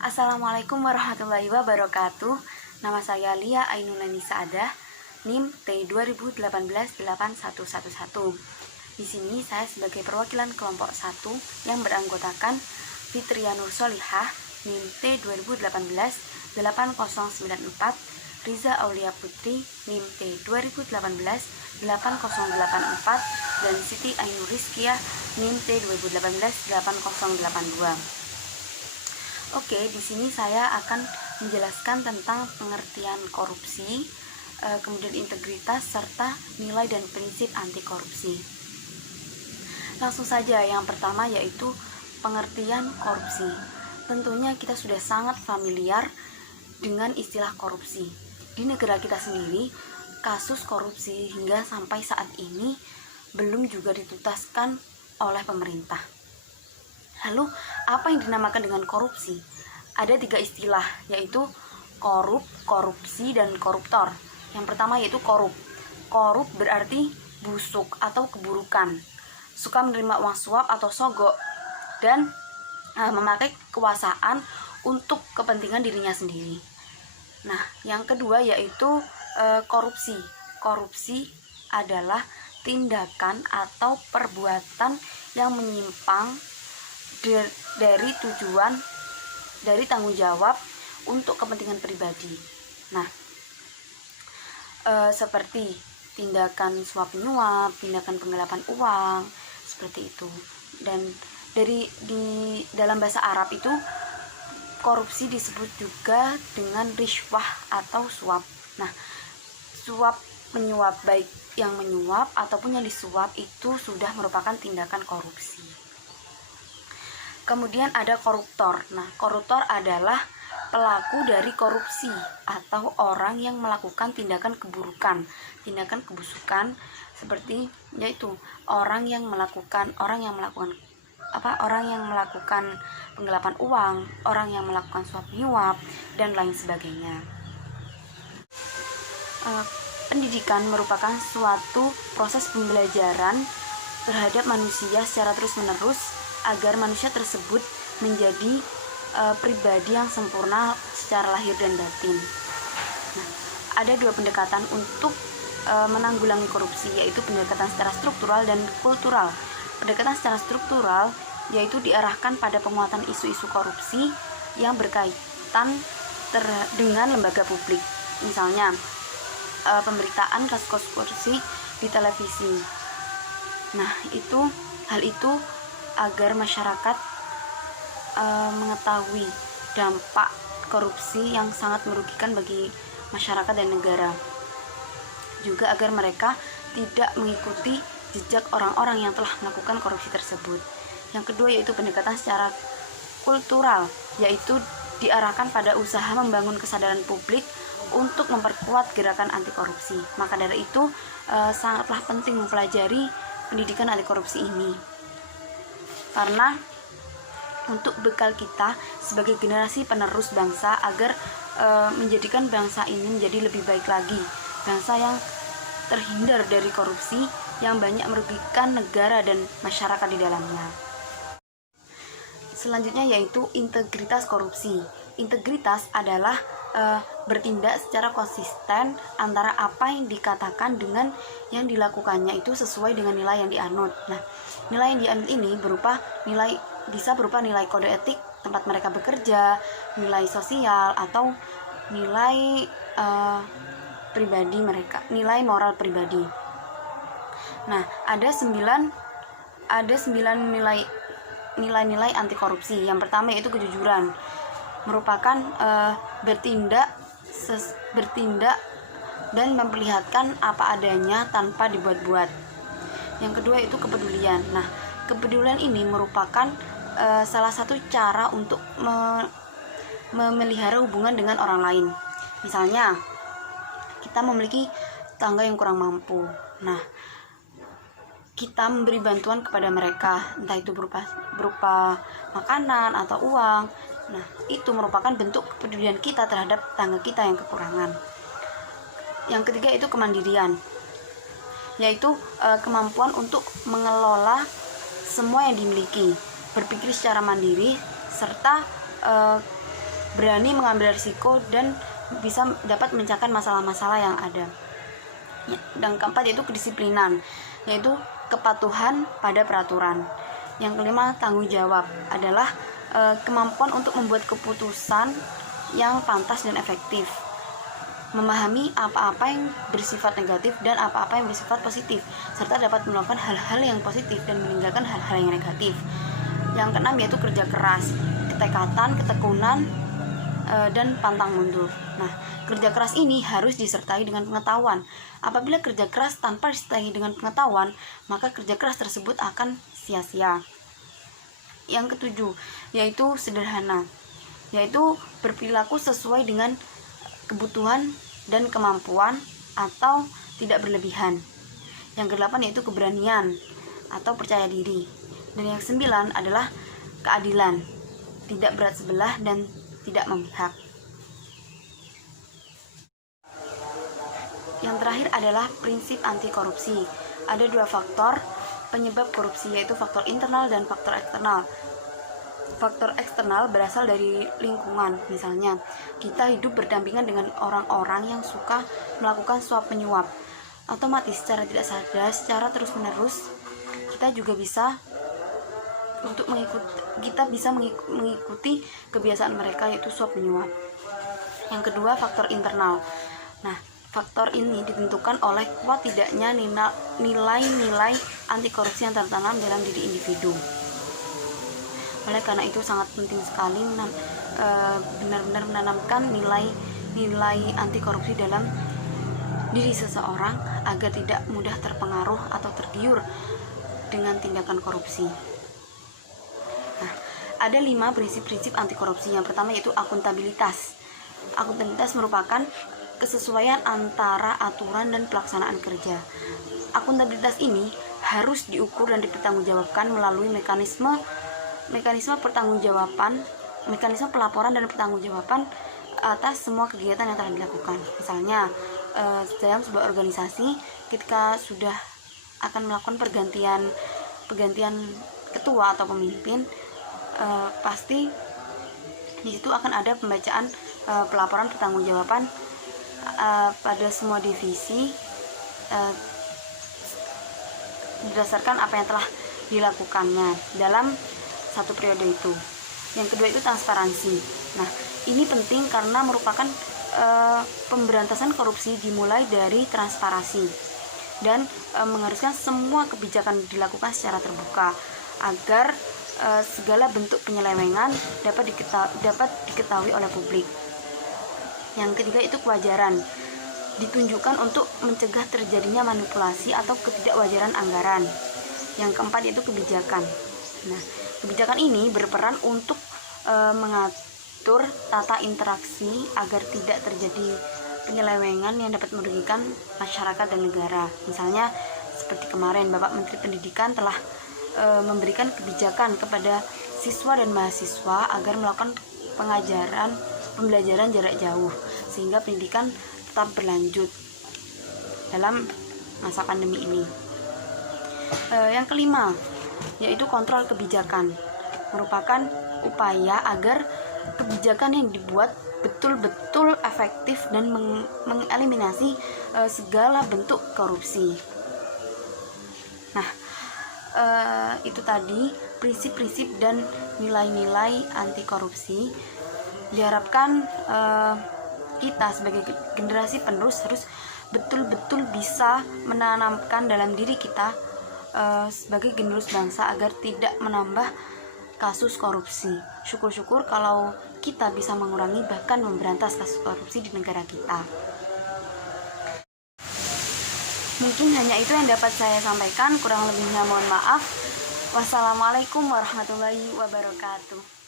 Assalamualaikum warahmatullahi wabarakatuh. Nama saya Lia Ainulani Saadah, NIM T2018-8111. Di sini saya sebagai perwakilan kelompok 1 yang beranggotakan Fitria Nur Solihah, NIM T2018-8094, Riza Aulia Putri, NIM T2018-8084, dan Siti Ainur Rizkiah, NIM T2018-8082. Oke, di sini saya akan menjelaskan tentang pengertian korupsi, kemudian integritas, serta nilai dan prinsip anti korupsi. Langsung saja, yang pertama yaitu pengertian korupsi. Tentunya kita sudah sangat familiar dengan istilah korupsi. Di negara kita sendiri, kasus korupsi hingga sampai saat ini belum juga dituntaskan oleh pemerintah. Lalu, apa yang dinamakan dengan korupsi? Ada 3 istilah, yaitu korup, korupsi, dan koruptor. Yang pertama yaitu korup. Korup berarti busuk atau keburukan, suka menerima uang suap atau sogok, dan memakai kekuasaan untuk kepentingan dirinya sendiri. Nah, yang kedua yaitu korupsi. Korupsi adalah tindakan atau perbuatan yang menyimpang dari tanggung jawab untuk kepentingan pribadi. Nah, seperti tindakan suap menyuap, tindakan penggelapan uang, seperti itu. Dan di dalam bahasa Arab itu korupsi disebut juga dengan rishwah atau suap. Nah, suap menyuap, baik yang menyuap ataupun yang disuap, itu sudah merupakan tindakan korupsi. Kemudian ada koruptor. Nah, koruptor adalah pelaku dari korupsi atau orang yang melakukan tindakan keburukan, tindakan kebusukan, seperti yaitu orang yang melakukan penggelapan uang, orang yang melakukan suap menyuap, dan lain sebagainya. Pendidikan merupakan suatu proses pembelajaran terhadap manusia secara terus-menerus agar manusia tersebut menjadi pribadi yang sempurna secara lahir dan batin. Nah, ada 2 pendekatan untuk menanggulangi korupsi, yaitu pendekatan secara struktural dan kultural. Pendekatan secara struktural yaitu diarahkan pada penguatan isu-isu korupsi yang berkaitan dengan lembaga publik. Misalnya, pemberitaan kasus korupsi di televisi. Nah, hal itu agar masyarakat mengetahui dampak korupsi yang sangat merugikan bagi masyarakat dan negara. Juga agar mereka tidak mengikuti jejak orang-orang yang telah melakukan korupsi tersebut. Yang kedua yaitu pendekatan secara kultural, yaitu diarahkan pada usaha membangun kesadaran publik untuk memperkuat gerakan anti korupsi. Maka dari itu sangatlah penting mempelajari pendidikan anti korupsi ini, karena untuk bekal kita sebagai generasi penerus bangsa agar menjadikan bangsa ini menjadi lebih baik lagi, bangsa yang terhindar dari korupsi yang banyak merugikan negara dan masyarakat di dalamnya. Selanjutnya yaitu integritas korupsi. Integritas adalah bertindak secara konsisten antara apa yang dikatakan dengan yang dilakukannya itu sesuai dengan nilai yang dianut. Nah, nilai yang dianut ini bisa berupa nilai kode etik tempat mereka bekerja, nilai sosial, atau nilai pribadi mereka, nilai moral pribadi. Nah, ada 9 nilai anti korupsi. Yang pertama yaitu kejujuran, merupakan bertindak dan memperlihatkan apa adanya tanpa dibuat-buat. Yang kedua itu kepedulian. Nah, kepedulian ini merupakan salah satu cara untuk memelihara hubungan dengan orang lain. Misalnya, kita memiliki tetangga yang kurang mampu. Nah, kita memberi bantuan kepada mereka, entah itu berupa makanan atau uang. Nah, itu merupakan bentuk kepedulian kita terhadap tetangga kita yang kekurangan. Yang ketiga itu kemandirian, yaitu kemampuan untuk mengelola semua yang dimiliki, berpikir secara mandiri, serta berani mengambil risiko, dan bisa dapat memecahkan masalah-masalah yang ada. Dan keempat yaitu kedisiplinan, yaitu kepatuhan pada peraturan. Yang kelima, tanggung jawab adalah kemampuan untuk membuat keputusan yang pantas dan efektif, memahami apa-apa yang bersifat negatif dan apa-apa yang bersifat positif, serta dapat melakukan hal-hal yang positif dan meninggalkan hal-hal yang negatif. Yang keenam yaitu kerja keras, ketekatan, ketekunan, dan pantang mundur. Nah, kerja keras ini harus disertai dengan pengetahuan. Apabila kerja keras tanpa disertai dengan pengetahuan, maka kerja keras tersebut akan sia-sia. Yang ketujuh yaitu sederhana, yaitu berperilaku sesuai dengan kebutuhan dan kemampuan atau tidak berlebihan. Yang kedelapan yaitu keberanian atau percaya diri. Dan yang sembilan adalah keadilan, tidak berat sebelah dan tidak memihak. Yang terakhir adalah prinsip anti korupsi. Ada dua faktor penyebab korupsi, yaitu faktor internal dan faktor eksternal. Faktor eksternal berasal dari lingkungan. Misalnya, kita hidup berdampingan dengan orang-orang yang suka melakukan suap menyuap. Otomatis secara tidak sadar, secara terus-menerus, kita juga bisa mengikuti kebiasaan mereka, yaitu suap menyuap. Yang kedua, faktor internal. Nah, faktor ini ditentukan oleh kuat tidaknya nilai-nilai anti korupsi yang tertanam dalam diri individu. Oleh karena itu sangat penting sekali benar-benar menanamkan nilai anti korupsi dalam diri seseorang agar tidak mudah terpengaruh atau tergiur dengan tindakan korupsi. Nah, ada 5 prinsip-prinsip anti korupsi. Yang pertama yaitu akuntabilitas. Akuntabilitas merupakan kesesuaian antara aturan dan pelaksanaan kerja. Akuntabilitas ini harus diukur dan dipertanggungjawabkan melalui mekanisme pelaporan dan pertanggungjawaban atas semua kegiatan yang telah dilakukan. Misalnya, dalam sebuah organisasi, ketika sudah akan melakukan pergantian ketua atau pemimpin, pasti di situ akan ada pembacaan pelaporan pertanggungjawaban pada semua divisi berdasarkan apa yang telah dilakukannya dalam satu periode itu. Yang kedua itu transparansi. Nah, ini penting karena merupakan pemberantasan korupsi dimulai dari transparansi dan mengharuskan semua kebijakan dilakukan secara terbuka agar segala bentuk penyelewengan dapat diketahui oleh publik. Yang ketiga itu kewajaran, ditunjukkan untuk mencegah terjadinya manipulasi atau ketidakwajaran anggaran. Yang keempat yaitu kebijakan. Nah, kebijakan ini berperan untuk mengatur tata interaksi agar tidak terjadi penyelewengan yang dapat merugikan masyarakat dan negara. Misalnya seperti kemarin Bapak Menteri Pendidikan telah memberikan kebijakan kepada siswa dan mahasiswa agar melakukan pembelajaran jarak jauh sehingga pendidikan tetap berlanjut dalam masa pandemi ini. Yang kelima yaitu kontrol kebijakan, merupakan upaya agar kebijakan yang dibuat betul-betul efektif dan mengeliminasi segala bentuk korupsi. Nah, itu tadi prinsip-prinsip dan nilai-nilai anti korupsi. Diharapkan kita sebagai generasi penerus harus betul-betul bisa menanamkan dalam diri kita sebagai generus bangsa agar tidak menambah kasus korupsi. Syukur-syukur kalau kita bisa mengurangi bahkan memberantas kasus korupsi di negara kita. Mungkin hanya itu yang dapat saya sampaikan, kurang lebihnya mohon maaf. Wassalamualaikum warahmatullahi wabarakatuh.